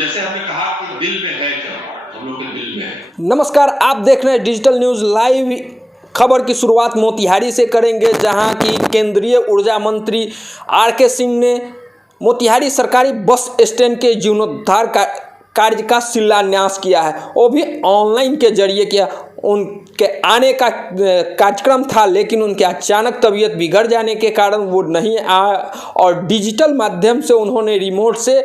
जैसे हमने कहा कि दिल में है चंपारण, हम लोग के दिल में है। नमस्कार, आप देख रहे हैं डिजिटल न्यूज़ लाइव। खबर की शुरुआत मोतिहारी से करेंगे, जहां की केंद्रीय ऊर्जा मंत्री आर.के. सिंह ने मोतिहारी सरकारी बस स्टैंड के जीर्णोद्धार कार्य का शिलान्यास किया है। वो भी ऑनलाइन के जरिए किया। उनके आने का कार्यक्रम था, लेकिन उनके अचानक तबीयत बिगड़ जाने के कारण वो नहीं आया और डिजिटल माध्यम से उन्होंने रिमोट से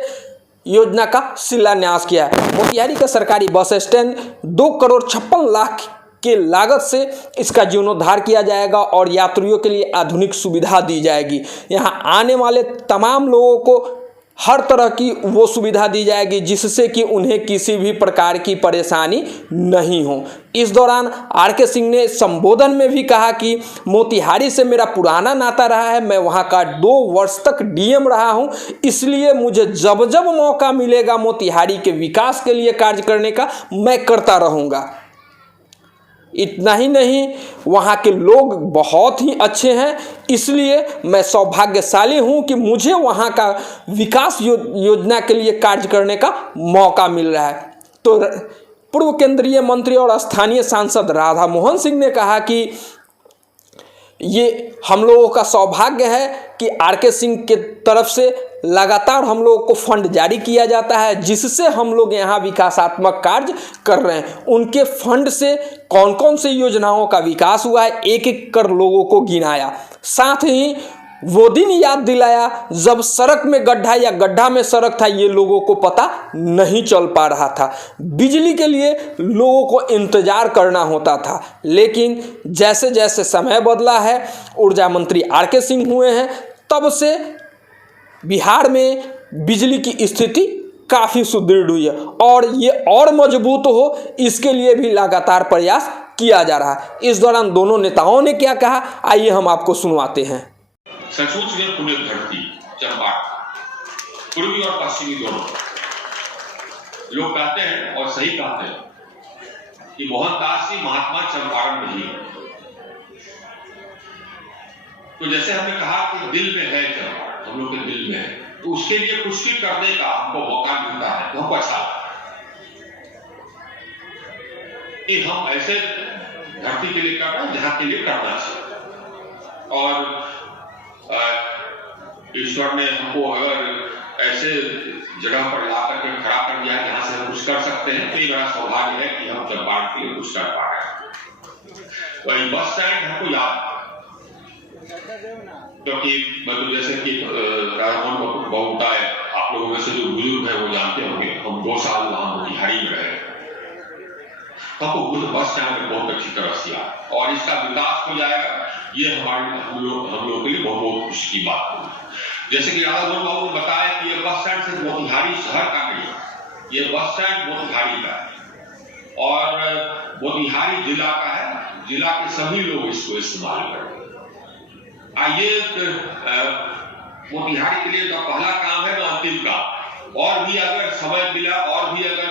योजना का शिलान्यास किया है। मोतिहारी का सरकारी बस स्टैंड 2,56,00,000 के लागत से इसका जीर्णोद्धार किया जाएगा और यात्रियों के लिए आधुनिक सुविधा दी जाएगी। यहां आने वाले तमाम लोगों को हर तरह की वो सुविधा दी जाएगी जिससे कि उन्हें किसी भी प्रकार की परेशानी नहीं हो। इस दौरान आर.के. सिंह ने संबोधन में भी कहा कि मोतिहारी से मेरा पुराना नाता रहा है। मैं वहाँ का 2 वर्ष तक डीएम रहा हूँ, इसलिए मुझे जब जब मौका मिलेगा मोतिहारी के विकास के लिए कार्य करने का, मैं करता रहूँगा। इतना ही नहीं, वहाँ के लोग बहुत ही अच्छे हैं, इसलिए मैं सौभाग्यशाली हूँ कि मुझे वहाँ का विकास योजना के लिए कार्य करने का मौका मिल रहा है। तो पूर्व केंद्रीय मंत्री और स्थानीय सांसद राधा मोहन सिंह ने कहा कि ये हम लोगों का सौभाग्य है कि आर.के. सिंह के तरफ से लगातार हम लोगों को फंड जारी किया जाता है, जिससे हम लोग यहाँ विकासात्मक कार्य कर रहे हैं। उनके फंड से कौन कौन सी योजनाओं का विकास हुआ है, एक एक कर लोगों को गिनाया। साथ ही वो दिन याद दिलाया जब सड़क में गड्ढा या गड्ढा में सड़क था, ये लोगों को पता नहीं चल पा रहा था। बिजली के लिए लोगों को इंतजार करना होता था, लेकिन जैसे जैसे समय बदला है, ऊर्जा मंत्री आर.के. सिंह हुए हैं, तब से बिहार में बिजली की स्थिति काफ़ी सुदृढ़ हुई है और ये और मजबूत हो, इसके लिए भी लगातार प्रयास किया जा रहा है। इस दौरान दोनों नेताओं ने क्या कहा, आइए हम आपको सुनवाते हैं। सचमुच में पुण्य धरती चंपारण, पूर्वी और पश्चिमी दोनों। लोग कहते हैं और सही कहते हैं कि मोहनदास जी महात्मा चंपारण में ही है। तो जैसे हमने कहा कि दिल में है चंपारण, हम लोग के दिल में है, तो उसके लिए कुछ भी करने का हमको मौका मिलता है तो हमको अच्छा कि हम ऐसे धरती के लिए कर रहे हैं जहां के लिए करना चाहिए। और ईश्वर ने हमको अगर ऐसे जगह पर ला करके खड़ा कर दिया जहां से हम कुछ कर सकते हैं, तो ये बड़ा सौभाग्य है कि हम चंपारण के लिए कुछ कर पा रहे हैं। वही बस स्टैंड हमको याद, क्योंकि मतलब जैसे कि राधामोहन बहुता है, आप लोगों में से जो बुजुर्ग है वो जानते होंगे, हम 2 साल वहां मोतिहारी में रहे, हमको बस स्टैंड में बहुत अच्छी तरह से याद, और इसका विकास हो जाएगा, ये हम लोग के लिए बहुत खुशी की बात होगी। जैसे कि राधामोहन बाबू ने बताया कि ये बस स्टैंड सिर्फ मोतिहारी शहर का नहीं है, ये बस स्टैंड मोतिहारी का है और मोतिहारी जिला का है। जिला के सभी लोग इसको इस्तेमाल करेंगे। आइए, मोतिहारी के लिए तो पहला काम है ना अंतिम काम, और भी अगर समय मिला और भी अगर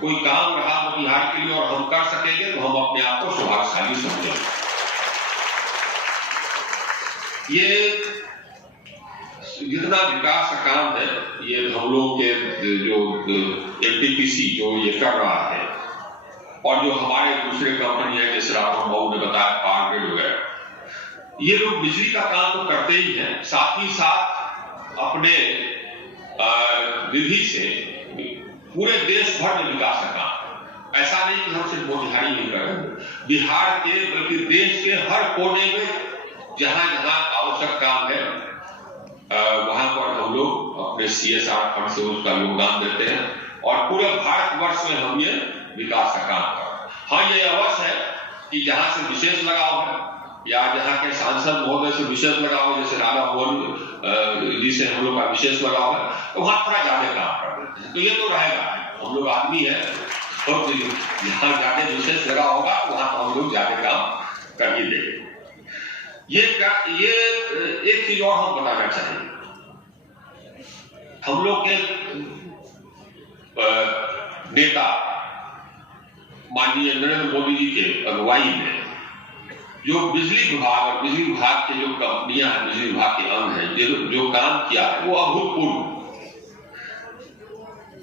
कोई काम रहा मोतिहारी के लिए और हम कर सकेंगे तो हम अपने आप को सौभाग्यशाली समझेंगे। ये जितना विकास का काम है, ये हम लोग के जो एनटीपीसी जो ये कर रहा है, और जो हमारे दूसरे कंपनी है जैसे राधामोहन बाबू ने बताया पावर ग्रिड वगैरह, ये लोग बिजली का काम तो करते ही हैं, साथ ही साथ अपने निधि से पूरे देश भर में विकास का काम। ऐसा नहीं कि हम सिर्फ मोतिहारी में कर रहे हैं, बिहार के बल्कि देश के हर कोने में जहां जहां आवश्यक काम है वहां पर हम लोग अपने CSR फंड से उसका योगदान देते हैं और पूरे भारतवर्ष में हम ये विकास का काम कर रहे हैं। हाँ, ये अवश्य है कि जहां से विशेष लगाव है या जहां के सांसद महोदय से विशेष लगाव है, जैसे राधामोहन जी से हम लोग का विशेष लगाव है, तो वहां थोड़ा ज्यादा काम कर देते हैं। तो ये तो रहेगा, हम लोग आदमी है, तो जहां ज्यादा विशेष लगाव होगा वहां तो हम लोग ज्यादा काम कर ही देंगे। ये एक चीज और हम बताना चाहेंगे, हम लोग के नेता माननीय नरेंद्र मोदी जी के अगुवाई में जो बिजली विभाग और बिजली विभाग के जो कंपनियां हैं, बिजली विभाग के अंग हैं, जो काम किया है वो अभूतपूर्व।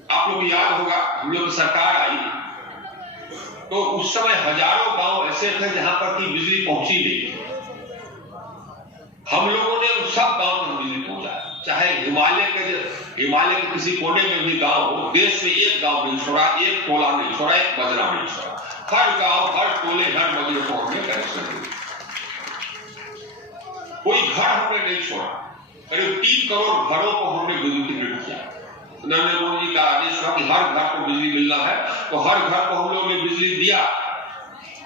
आप लोग को याद होगा, हम लोग की सरकार आई तो उस समय हजारों गांव ऐसे थे जहां पर की बिजली पहुंची नहीं। हम लोगों ने उस सब गांव में बिजली पहुंचाया, चाहे हिमालय के किसी कोने में भी गांव हो, देश में एक गांव नहीं छोड़ा, एक टोला नहीं छोड़ा, एक बजरा नहीं छोड़ा। हर गांव, हर टोले, हर बजरे को हमने कनेक्शन दिया। कोई घर हमने नहीं छोड़ा। करीब 3 करोड़ घरों को हमने विद्युतीकृत किया। नरेंद्र मोदी जी का आदेश हुआ कि हर घर को बिजली मिलना है, तो हर घर को हम लोगों ने बिजली दिया।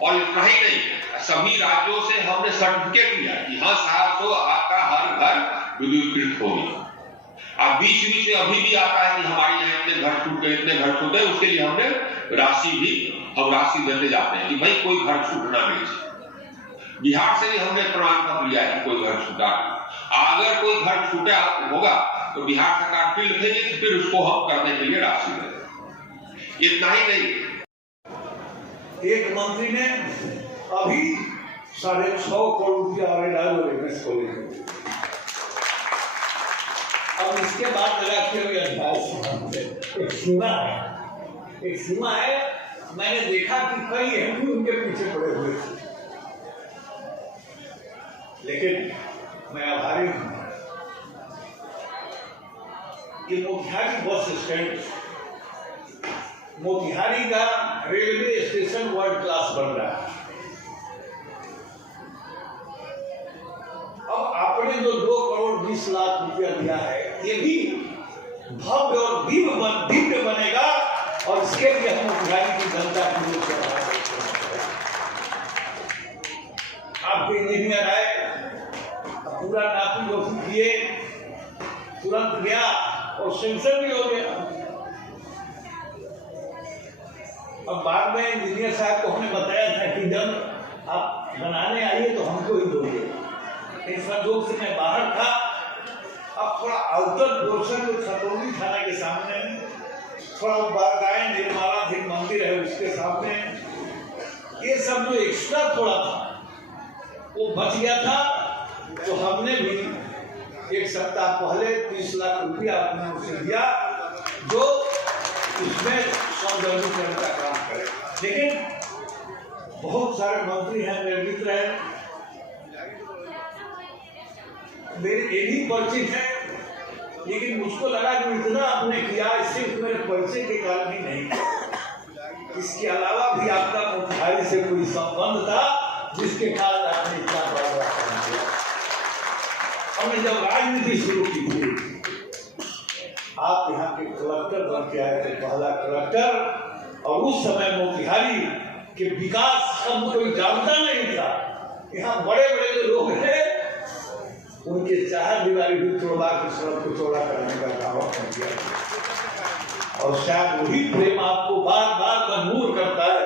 और इतना ही नहीं, सभी राज्यों से हमने सर्टिफिकेट लिया कि हाँ साहब, तो आपका हर घर विद्युतीकृत हो गया। अब बीच में अभी भी आता है कि हमारे यहाँ इतने घर छूटे, इतने घर छूटे, उसके लिए हमने राशि देते जाते हैं कि भाई कोई घर छूटना नहीं चाहिए। बिहार से भी हमने प्रमाण पत्र लिया है कि कोई घर छूटा नहीं। अगर कोई घर छूटा होगा तो बिहार सरकार फिर लिखेगी, फिर उसको हम करने के लिए राशि देंगे। इतना ही नहीं, एक मंत्री ने अभी 6.5 करोड़ रुपया रेलवेज को लेकर, अब इसके बाद लगा एक सीमा है। मैंने देखा कि कई एमपी उनके पीछे पड़े हुए थे, लेकिन मैं आभारी हूं कि मोतिहारी बस स्टैंड, मोतिहारी का रेलवे स्टेशन वर्ल्ड क्लास बन रहा है। अब आपने जो 2 करोड़ 20 लाख रुपया दिया है, ये भी भव्य और दिव्य बनेगा, और इसके लिए हम मोतिहारी की जनता की ओर से आपके इंजीनियर आए, पूरा नापी जोखी किए, तुरंत गया और सेंसर भी हो गया। अब बाद में इंजीनियर साहब को हमने बताया था कि जब आप बनाने आइए तो हमको ही दोगे। इस संजोग से मैं बाहर था। अब थोड़ा आउटर पोर्शन जो खतौनी थाना के सामने, थोड़ा बरगाए निर्माणाधीन मंदिर है उसके सामने, ये सब जो एक्स्ट्रा थोड़ा था वो बच गया था। तो हमने भी 1 सप्ताह पहले 30 लाख रुपया अपने उसे दिया, जो इसमें सौंदर्यीकरण का काम करे। लेकिन बहुत सारे मंत्री हैं, मेरे मित्र हैं, मेरे यही परिचित है, लेकिन मुझको लगा कि इतना आपने किया सिर्फ मेरे परिचय के कारण ही नहीं किया, इसके अलावा भी आपका मोतिहारी से कोई संबंध था जिसके कारण आपने इतना बड़ा काम किया। हमने जब राजनीति शुरू की थी, आप यहाँ के कलेक्टर बन के आए थे, पहला कलेक्टर, और उस समय मोतिहारी के विकास हम कोई जानता नहीं था। यहाँ बड़े बड़े जो लोग हैं उनके चार दीवारी भी तोड़वा के सड़क को चौड़ा करने का काम किया, और शायद वही प्रेम आपको बार बार मजबूर करता है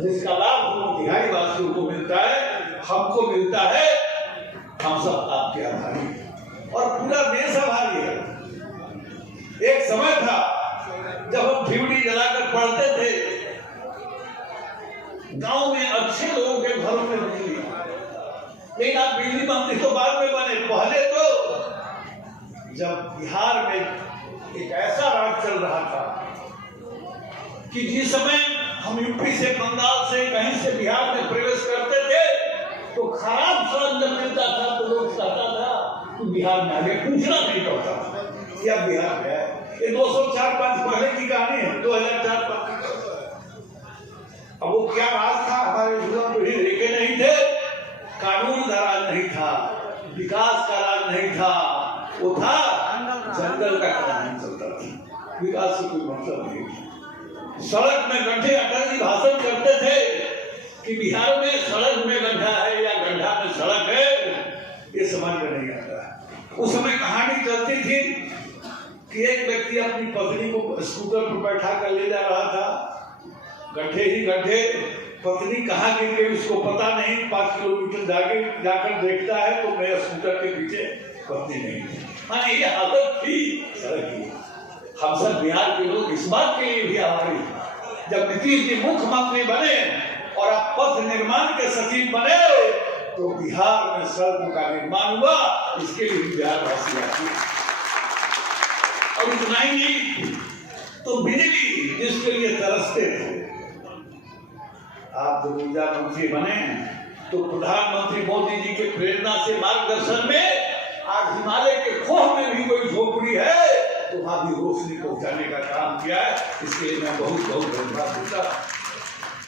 जिसका लाभ मोतिहारी वासियों को मिलता है, हमको मिलता है। हम सब आपके आभारी और पूरा देश आभारी है। एक समय था जब हम फिवड़ी जलाकर पढ़ते थे, गांव में अच्छे लोगों के घरों में बिजली, लेकिन आप बिजली मंत्री तो बाद में बने। पहले तो जब बिहार में एक ऐसा राज चल रहा था कि जिस समय हम यूपी से, बंगाल से, कहीं से बिहार में प्रवेश करते थे तो खराब सड़क जब मिलता था तो लोग कहता था कि बिहार में आगे, पूछना नहीं पड़ता या बिहार में है। ये 204-5 पहले की कहानी है, 2004-5। अब वो क्या राज था, हमारे युवा पीढ़ी देखे नहीं थे। कानून का राज नहीं था, विकास का राज नहीं था, वो था जंगल का कानून चलता था, विकास से कोई मतलब नहीं था। सड़क में गड्ढे, अटल जी भाषण करते थे कि बिहार में सड़क में गड्ढा है या गड्ढा में सड़क है, ये समझ में नहीं आता है। उस समय कहानी चलती थी कि एक व्यक्ति अपनी पत्नी को स्कूटर पर बैठा कर ले जा रहा था, गड्ढे ही गड्ढे, पत्नी कहाँ गिर गई उसको पता नहीं। 5 किलोमीटर जाकर देखता है तो मेरे स्कूटर के पीछे पत्नी नहीं। हाँ, ये हालत थी सड़क की। हम सब बिहार के लोग इस बात के लिए भी आभारी, जब नीतीश जी मुख्यमंत्री बने और आप पथ निर्माण के सचिव बने तो बिहार में सड़कों का निर्माण हुआ, इसके लिए बिहार वासी आते। और इतना ही नहीं, तो बिजली जिसके लिए तरसते थे, आप जब ऊर्जा मंत्री बने तो प्रधानमंत्री मोदी जी के प्रेरणा से मार्गदर्शन में आज हिमालय के खोह में भी कोई झोपड़ी है तो वहां भी रोशनी पहुंचाने का काम किया है। इसके लिए मैं बहुत बहुत धन्यवाद देता हूं।